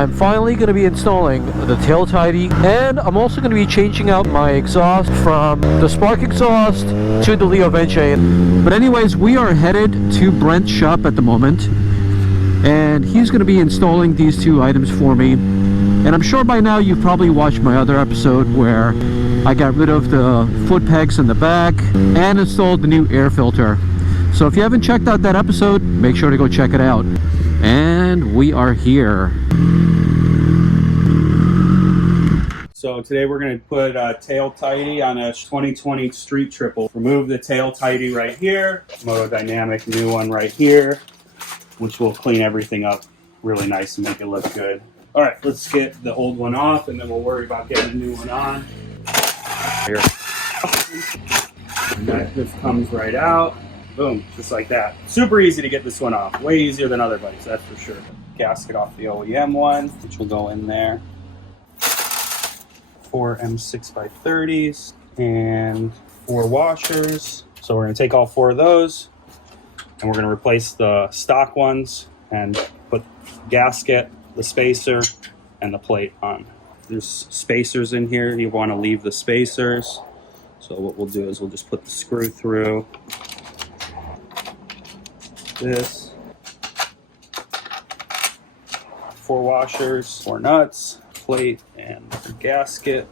I'm finally going to be installing the tail tidy, and I'm also going to be changing out my exhaust from the Spark exhaust to the Leo Vente. But anyways, we are headed to Brent's shop at the moment, and he's going to be installing these two items for me. And I'm sure by now you've probably watched my other episode where I got rid of the foot pegs in the back and installed the new air filter. So if you haven't checked out that episode, make sure to go check it out. And we are here. So today we're going to put a tail tidy on a 2020 Street Triple. Remove the tail tidy right here, Motodynamic new one right here, which will clean everything up really nice and make it look good. All right, let's get the old one off, and then we'll worry about getting a new one on. Here. And that just comes right out. Boom, just like that. Super easy to get this one off. Way easier than other bikes, that's for sure. Gasket off the OEM one, which will go in there. 4 M6x30s and 4 washers. So we're going to take all 4 of those, and we're going to replace the stock ones and put gasket, the spacer, and the plate on. There's spacers in here. You want to leave the spacers. So what we'll do is we'll just put the screw through this. 4 washers, 4 nuts, plate, and gasket.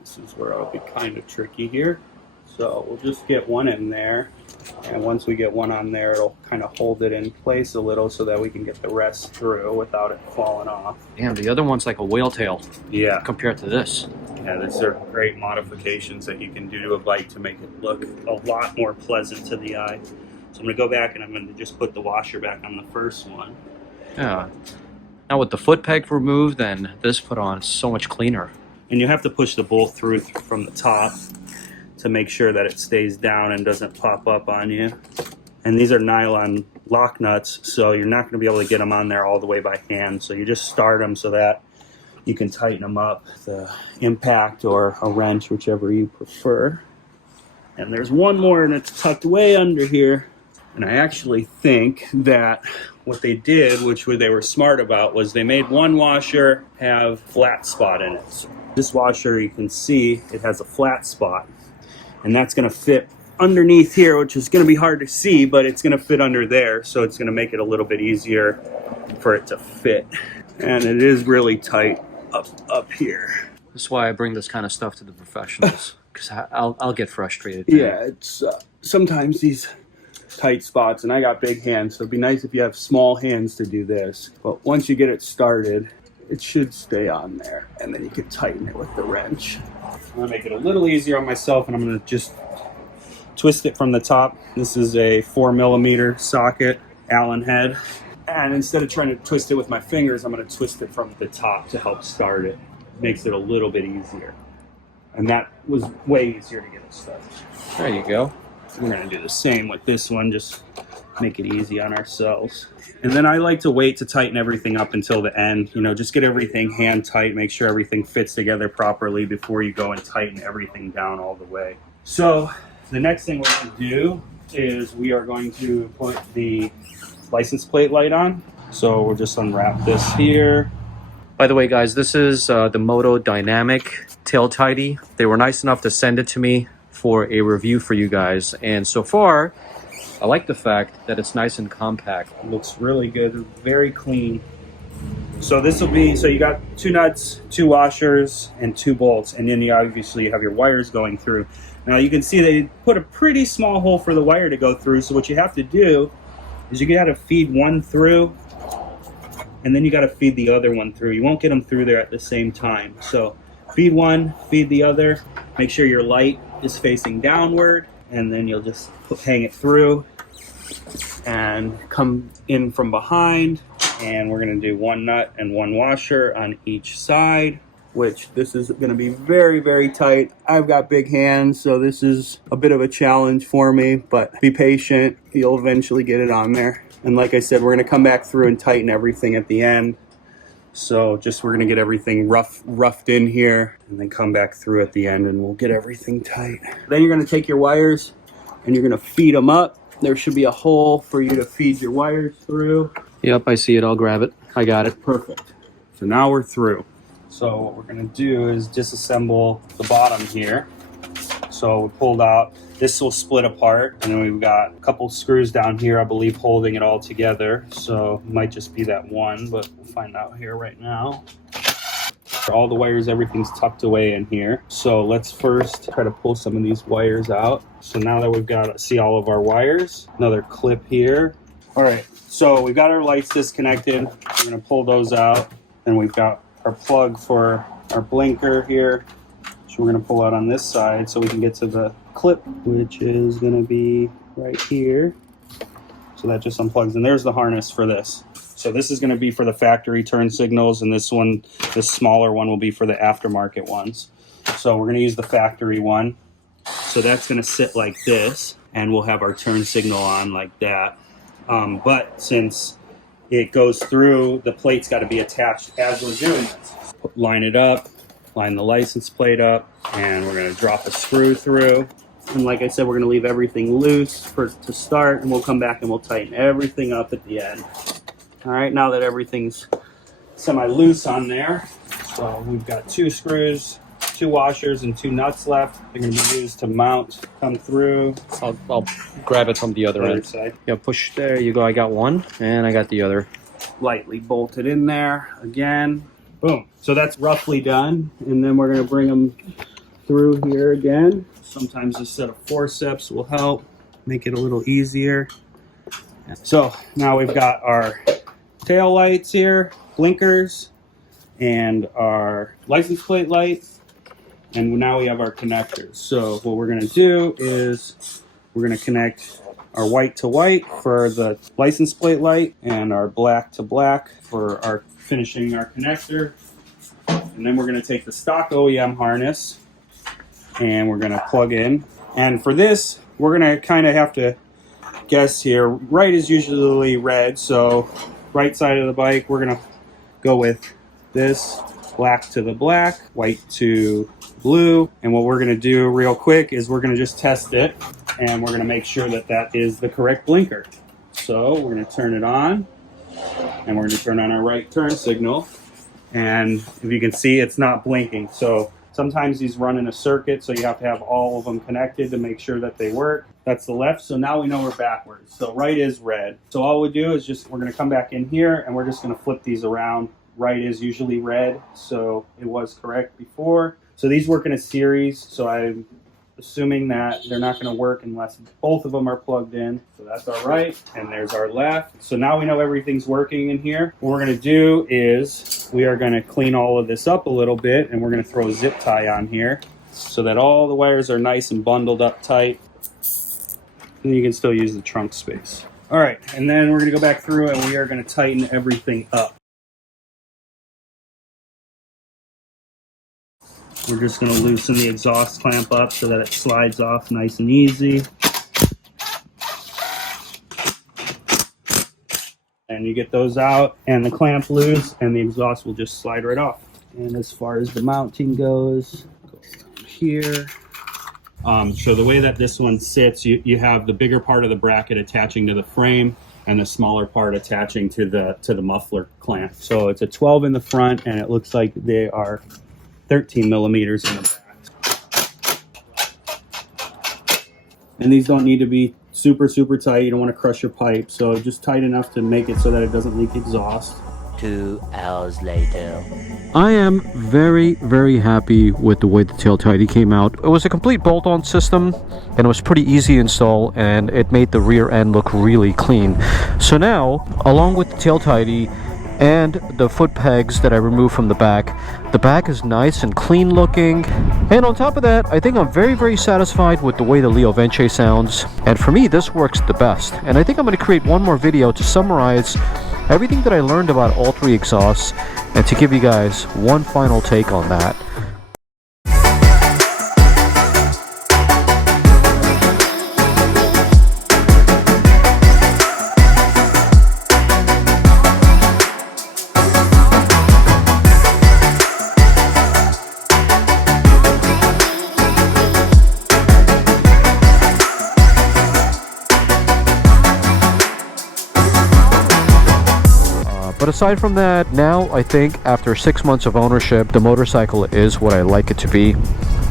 This is where it'll be kind of tricky here. So we'll just get one in there. And once we get one on there, it'll kind of hold it in place a little so that we can get the rest through without it falling off. Damn, the other one's like a whale tail. Yeah. Compared to this. Yeah, these are great modifications that you can do to a bike to make it look a lot more pleasant to the eye. So I'm going to go back and I'm going to just put the washer back on the first one. Yeah. Now with the foot peg removed and this put on, it's so much cleaner. And you have to push the bolt through from the top to make sure that it stays down and doesn't pop up on you. And these are nylon lock nuts, so you're not going to be able to get them on there all the way by hand. So you just start them so that you can tighten them up, the impact or a wrench, whichever you prefer. And there's one more, and it's tucked way under here. And I actually think that what they did, which they were smart about, was they made one washer have flat spot in it. So this washer, you can see it has a flat spot. And that's going to fit underneath here, which is going to be hard to see, but it's going to fit under there. So it's going to make it a little bit easier for it to fit. And it is really tight up here. This is why I bring this kind of stuff to the professionals, because I'll get frustrated too. Yeah, it's sometimes these tight spots, and I got big hands, so it'd be nice if you have small hands to do this. But once you get it started, it should stay on there, and then you can tighten it with the wrench. I'm going to make it a little easier on myself, and I'm going to just twist it from the top. This is a 4mm socket Allen head, and instead of trying to twist it with my fingers, I'm going to twist it from the top to help start it. Makes it a little bit easier, and that was way easier to get it started. There you go. We're going to do the same with this one, just make it easy on ourselves. And then I like to wait to tighten everything up until the end. You know, just get everything hand tight, make sure everything fits together properly before you go and tighten everything down all the way. So the next thing we're going to do is we are going to put the license plate light on. So we'll just unwrap this here. By the way, guys, this is the Motodynamic tail tidy. They were nice enough to send it to me for a review for you guys. And so far, I like the fact that it's nice and compact. It looks really good, very clean. So this will be, so you got 2 nuts, 2 washers, and 2 bolts, and then you obviously have your wires going through. Now you can see they put a pretty small hole for the wire to go through, so what you have to do is you gotta feed one through, and then you gotta feed the other one through. You won't get them through there at the same time. So feed one, feed the other, make sure your light is facing downward, and then you'll just hang it through and come in from behind, and we're going to do 1 nut and 1 washer on each side, which this is going to be very, very tight. I've got big hands, so this is a bit of a challenge for me, but be patient. You'll eventually get it on there. And like I said, we're going to come back through and tighten everything at the end. So just we're going to get everything roughed in here and then come back through at the end, and we'll get everything tight. Then you're going to take your wires and you're going to feed them up. There should be a hole for you to feed your wires through. Yep, I see it. I'll grab it. I got it. Perfect. So now we're through. So what we're going to do is disassemble the bottom here. So we pulled out, this will split apart, and then we've got a couple screws down here, I believe, holding it all together. So it might just be that one, but we'll find out here right now. All the wires, everything's tucked away in here. So let's first try to pull some of these wires out. So now that we've got, see all of our wires, another clip here. All right, so we've got our lights disconnected. We're gonna pull those out, and we've got our plug for our blinker here, which we're gonna pull out on this side so we can get to the clip, which is gonna be right here. So that just unplugs, and there's the harness for this. So this is gonna be for the factory turn signals, and this one, this smaller one, will be for the aftermarket ones. So we're gonna use the factory one. So that's gonna sit like this, and we'll have our turn signal on like that. But since it goes through, the plate's got to be attached as we're doing this. Line it up, line the license plate up, and we're going to drop a screw through. And like I said, we're going to leave everything loose to start, and we'll come back and we'll tighten everything up at the end. All right, now that everything's semi-loose on there, so we've got 2 screws, 2 washers, and 2 nuts left. They're going to be used to mount, come through. I'll grab it from the other end. Side. Yeah, push. There you go. I got one, and I got the other. Lightly bolted in there again. Boom. So that's roughly done, and then we're going to bring them through here again. Sometimes a set of forceps will help make it a little easier. So now we've got our tail lights here, blinkers, and our license plate lights. And now we have our connectors. So what we're going to do is we're going to connect our white to white for the license plate light and our black to black for our finishing our connector. And then we're going to take the stock OEM harness and we're going to plug in. And for this, we're going to kind of have to guess here. Right is usually red, so right side of the bike, we're going to go with this, black to the black, white to blue. And what we're going to do real quick is we're going to just test it, and we're going to make sure that that is the correct blinker. So we're going to turn it on, and we're going to turn on our right turn signal. And if you can see, it's not blinking. So sometimes these run in a circuit, so you have to have all of them connected to make sure that they work. That's the left, so now we know we're backwards. So right is red. So all we do is just, we're going to come back in here, and we're just going to flip these around. Right is usually red, so it was correct before. So these work in a series, so I'm assuming that they're not going to work unless both of them are plugged in. So that's our right, and there's our left. So now we know everything's working in here. What we're going to do is we are going to clean all of this up a little bit, and we're going to throw a zip tie on here so that all the wires are nice and bundled up tight. And you can still use the trunk space. All right, and then we're going to go back through and we are going to tighten everything up. We're just going to loosen the exhaust clamp up so that it slides off nice and easy. And you get those out and the clamp loose and the exhaust will just slide right off. And as far as the mounting goes down here. So the way that this one sits, you have the bigger part of the bracket attaching to the frame and the smaller part attaching to the muffler clamp. So it's a 12 in the front, and it looks like they are 13 millimeters in the back. And these don't need to be super tight. You don't want to crush your pipe, so just tight enough to make it so that it doesn't leak exhaust. 2 hours later. I am very happy with the way the tail tidy came out. It was a complete bolt-on system, and it was pretty easy to install, and it made the rear end look really clean. So now, along with the tail tidy and the foot pegs that I removed from the back is nice and clean looking. And on top of that, I think I'm very satisfied with the way the Leo Vence sounds. And for me, this works the best. And I think I'm going to create one more video to summarize everything that I learned about all 3 exhausts and to give you guys one final take on that. But But aside from that, now I think after 6 months of ownership, the motorcycle is what I like it to be.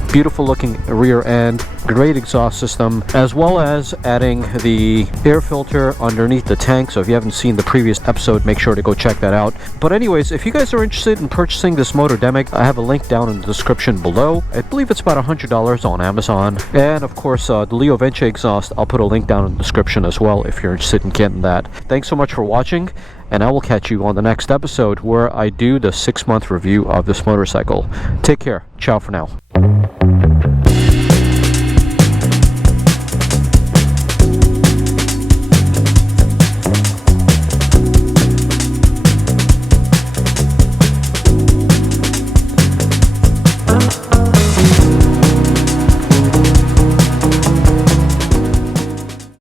Beautiful looking rear end, great exhaust system, as well as adding the air filter underneath the tank. So if you haven't seen the previous episode, make sure to go check that out. But anyways, if you guys are interested in purchasing this Motodynamic, I have a link down in the description below. I believe it's about $100 on Amazon. And of course, the Leo Vence exhaust, I'll put a link down in the description as well if you're interested in getting that. Thanks so much for watching, and I will catch you on the next episode where I do the 6-month review of this motorcycle. Take care. Ciao for now.